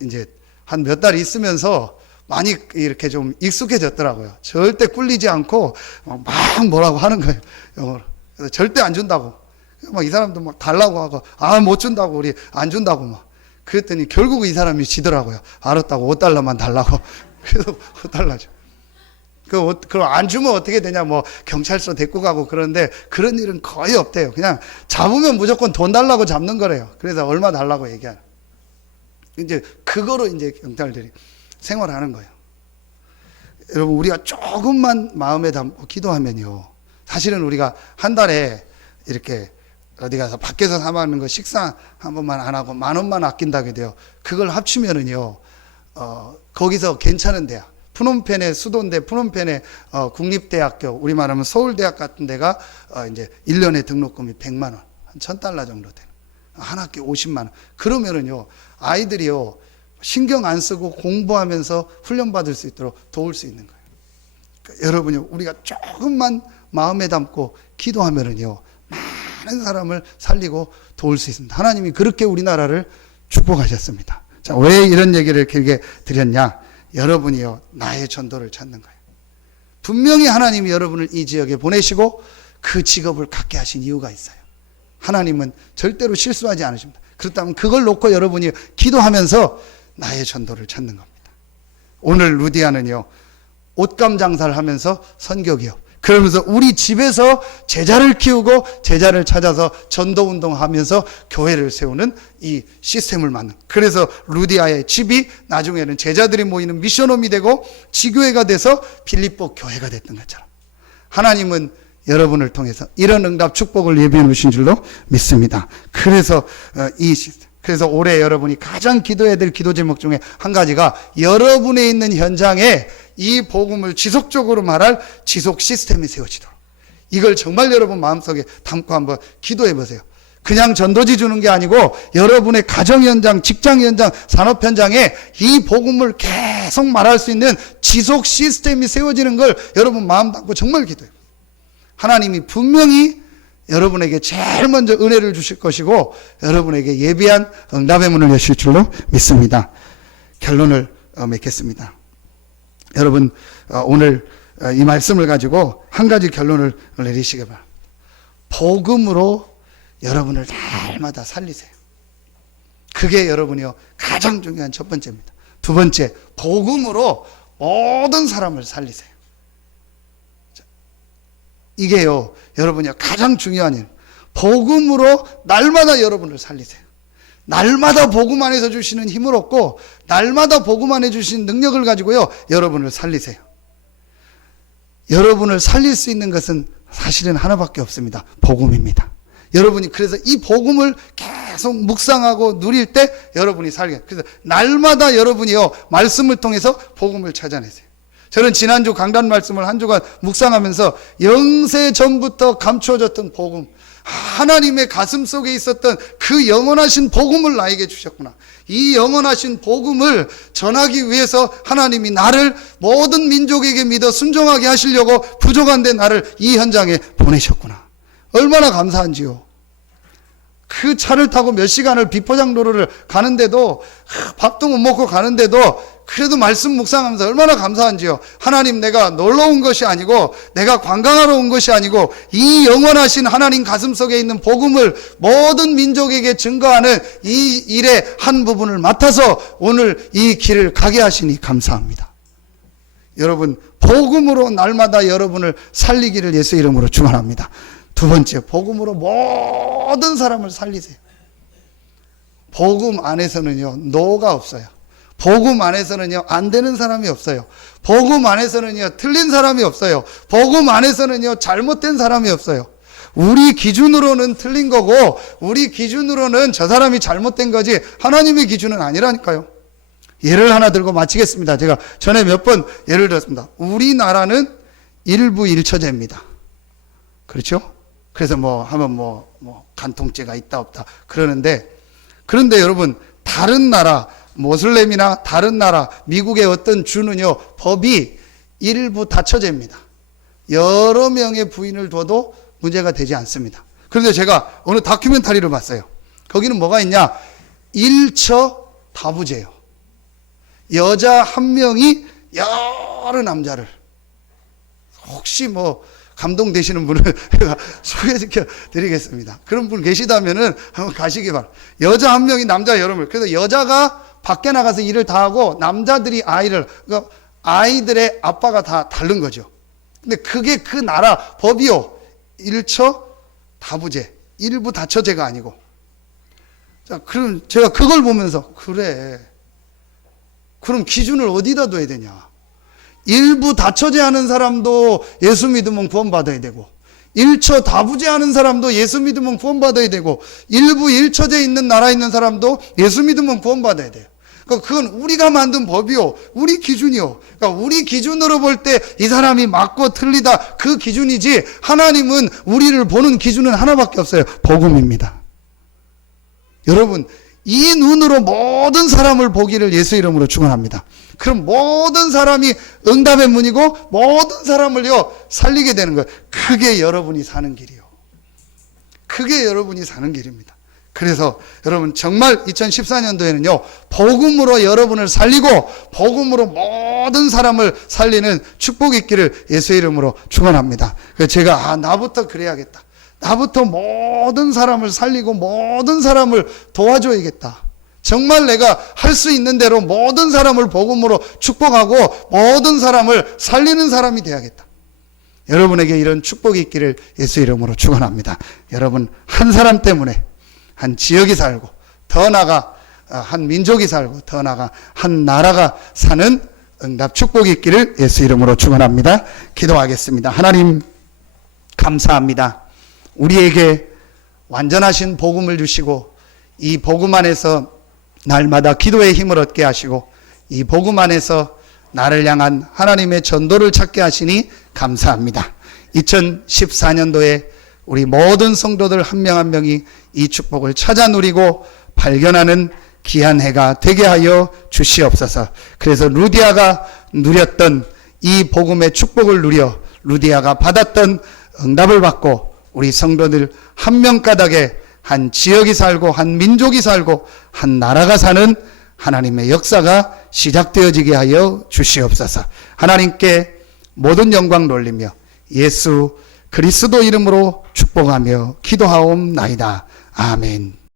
이제 한 몇 달 있으면서 많이 이렇게 좀 익숙해졌더라고요. 절대 꿀리지 않고 막 뭐라고 하는 거예요, 영어로. 그래서 절대 안 준다고. 막 이 사람도 막 달라고 하고 못 준다고, 우리 안 준다고 막. 그랬더니 결국 이 사람이 지더라고요. 알았다고 $5만 달라고. 그래서 $5 줘. 그럼 안 주면 어떻게 되냐, 뭐, 경찰서 데리고 가고 그러는데, 그런 일은 거의 없대요. 그냥 잡으면 무조건 돈 달라고 잡는 거래요. 그래서 얼마 달라고 얘기하는. 이제, 그거로 이제 경찰들이 생활하는 거예요. 여러분, 우리가 조금만 마음에 담고 기도하면요. 사실은 우리가 한 달에 이렇게 어디 가서 밖에서 사 먹는 거 식사 한 번만 안 하고 $10,000만 아낀다고 돼요. 그걸 합치면은요, 거기서 괜찮은 대학. 푸놈펜의 수도인데 푸놈펜의 국립대학교, 우리 말하면 서울대학 같은 데가 이제 1년에 등록금이 $100만 원, 한 $1,000 정도 되는. 한 학기 50만 원. 그러면은요, 아이들이요, 신경 안 쓰고 공부하면서 훈련받을 수 있도록 도울 수 있는 거예요. 그러니까 여러분이 우리가 조금만 마음에 담고 기도하면은요, 많은 사람을 살리고 도울 수 있습니다. 하나님이 그렇게 우리나라를 축복하셨습니다. 자, 왜 이런 얘기를 길게 드렸냐? 여러분이요, 나의 전도를 찾는 거예요. 분명히 하나님이 여러분을 이 지역에 보내시고 그 직업을 갖게 하신 이유가 있어요. 하나님은 절대로 실수하지 않으십니다. 그렇다면 그걸 놓고 여러분이 기도하면서 나의 전도를 찾는 겁니다. 오늘 루디아는요, 옷감 장사를 하면서 선교기업, 그러면서 우리 집에서 제자를 키우고 제자를 찾아서 전도운동 하면서 교회를 세우는 이 시스템을 만든. 그래서 루디아의 집이 나중에는 제자들이 모이는 미션홈이 되고 지교회가 돼서 빌립보 교회가 됐던 것처럼 하나님은 여러분을 통해서 이런 응답 축복을 예비해 놓으신 줄로 믿습니다. 그래서 이 시스템, 그래서 올해 여러분이 가장 기도해야 될 기도 제목 중에 한 가지가 여러분에 있는 현장에 이 복음을 지속적으로 말할 지속 시스템이 세워지도록, 이걸 정말 여러분 마음속에 담고 한번 기도해 보세요. 그냥 전도지 주는 게 아니고 여러분의 가정 현장, 직장 현장, 산업 현장에 이 복음을 계속 말할 수 있는 지속 시스템이 세워지는 걸 여러분 마음 담고 정말 기도해요. 하나님이 분명히 여러분에게 제일 먼저 은혜를 주실 것이고 여러분에게 예비한 응답의 문을 여실 줄로 믿습니다. 결론을 맺겠습니다. 여러분 오늘 이 말씀을 가지고 한 가지 결론을 내리시기 바랍니다. 복음으로 여러분을 날마다 살리세요. 그게 여러분이요 가장 중요한 첫 번째입니다. 두 번째, 복음으로 모든 사람을 살리세요. 이게요 여러분이요 가장 중요한 일. 복음으로 날마다 여러분을 살리세요. 날마다 복음 안에서 주시는 힘을 얻고 날마다 복음 안에 주신 능력을 가지고요 여러분을 살리세요. 여러분을 살릴 수 있는 것은 사실은 하나밖에 없습니다. 복음입니다. 여러분이 그래서 이 복음을 계속 묵상하고 누릴 때 여러분이 살게. 그래서 날마다 여러분이요 말씀을 통해서 복음을 찾아내세요. 저는 지난주 강단 말씀을 한 주간 묵상하면서 영세 전부터 감추어졌던 복음, 하나님의 가슴 속에 있었던 그 영원하신 복음을 나에게 주셨구나. 이 영원하신 복음을 전하기 위해서 하나님이 나를 모든 민족에게 믿어 순종하게 하시려고 부족한데 나를 이 현장에 보내셨구나. 얼마나 감사한지요. 그 차를 타고 몇 시간을 비포장도로를 가는데도 밥도 못 먹고 가는데도 그래도 말씀 묵상하면서 얼마나 감사한지요. 하나님, 내가 놀러 온 것이 아니고 내가 관광하러 온 것이 아니고 이 영원하신 하나님 가슴 속에 있는 복음을 모든 민족에게 증거하는 이 일의 한 부분을 맡아서 오늘 이 길을 가게 하시니 감사합니다. 여러분, 복음으로 날마다 여러분을 살리기를 예수 이름으로 축원합니다. 두 번째, 복음으로 모든 사람을 살리세요. 복음 안에서는요 노가 없어요. 복음 안에서는요 안 되는 사람이 없어요. 복음 안에서는요 틀린 사람이 없어요. 복음 안에서는요 잘못된 사람이 없어요. 우리 기준으로는 틀린 거고 우리 기준으로는 저 사람이 잘못된 거지 하나님의 기준은 아니라니까요. 예를 하나 들고 마치겠습니다. 제가 전에 몇 번 예를 들었습니다. 우리나라는 일부 일처제입니다. 그렇죠? 그래서 하면 간통죄가 있다 없다 그러는데, 그런데 여러분 다른 나라 모슬렘이나 다른 나라 미국의 어떤 주는요 법이 일부 다처제입니다. 여러 명의 부인을 둬도 문제가 되지 않습니다. 그런데 제가 어느 다큐멘터리를 봤어요. 거기는 뭐가 있냐, 일처 다부제예요. 여자 한 명이 여러 남자를, 혹시 감동되시는 분을 제가 소개시켜 드리겠습니다. 그런 분 계시다면은 한번 가시기 바랍니다. 여자 한 명이 남자 여러 명. 그래서 여자가 밖에 나가서 일을 다 하고 남자들이 그러니까 아이들의 아빠가 다 다른 거죠. 근데 그게 그 나라 법이요. 일처 다부제, 일부 다처제가 아니고. 자, 그럼 제가 그걸 보면서 그래. 그럼 기준을 어디다 둬야 되냐? 일부 다처제하는 사람도 예수 믿으면 구원받아야 되고, 일처 다부제하는 사람도 예수 믿으면 구원받아야 되고, 일부 일처제 있는 나라에 있는 사람도 예수 믿으면 구원받아야 돼요. 그러니까 그건 우리가 만든 법이요, 우리 기준이요. 그러니까 우리 기준으로 볼 때 이 사람이 맞고 틀리다 그 기준이지, 하나님은 우리를 보는 기준은 하나밖에 없어요. 복음입니다. 여러분, 이 눈으로 모든 사람을 보기를 예수 이름으로 축원합니다. 그럼 모든 사람이 응답의 문이고 모든 사람을요 살리게 되는 거예요. 그게 여러분이 사는 길이요. 그게 여러분이 사는 길입니다. 그래서 여러분 정말 2014년도에는요 복음으로 여러분을 살리고 복음으로 모든 사람을 살리는 축복이 있기를 예수 이름으로 축원합니다. 그래서 제가 나부터 그래야겠다. 나부터 모든 사람을 살리고 모든 사람을 도와줘야겠다. 정말 내가 할 수 있는 대로 모든 사람을 복음으로 축복하고 모든 사람을 살리는 사람이 돼야겠다. 여러분에게 이런 축복이 있기를 예수 이름으로 축원합니다. 여러분 한 사람 때문에 한 지역이 살고 더 나아가 한 민족이 살고 더 나아가 한 나라가 사는 응답 축복이 있기를 예수 이름으로 축원합니다. 기도하겠습니다. 하나님 감사합니다. 우리에게 완전하신 복음을 주시고 이 복음 안에서 날마다 기도의 힘을 얻게 하시고 이 복음 안에서 나를 향한 하나님의 전도를 찾게 하시니 감사합니다. 2014년도에 우리 모든 성도들 한 명 한 명이 이 축복을 찾아 누리고 발견하는 귀한 해가 되게 하여 주시옵소서. 그래서 루디아가 누렸던 이 복음의 축복을 누려 루디아가 받았던 응답을 받고 우리 성도들 한 명가닥에 한 지역이 살고 한 민족이 살고 한 나라가 사는 하나님의 역사가 시작되어지게 하여 주시옵소서. 하나님께 모든 영광 돌리며 예수 그리스도 이름으로 축복하며 기도하옵나이다. 아멘.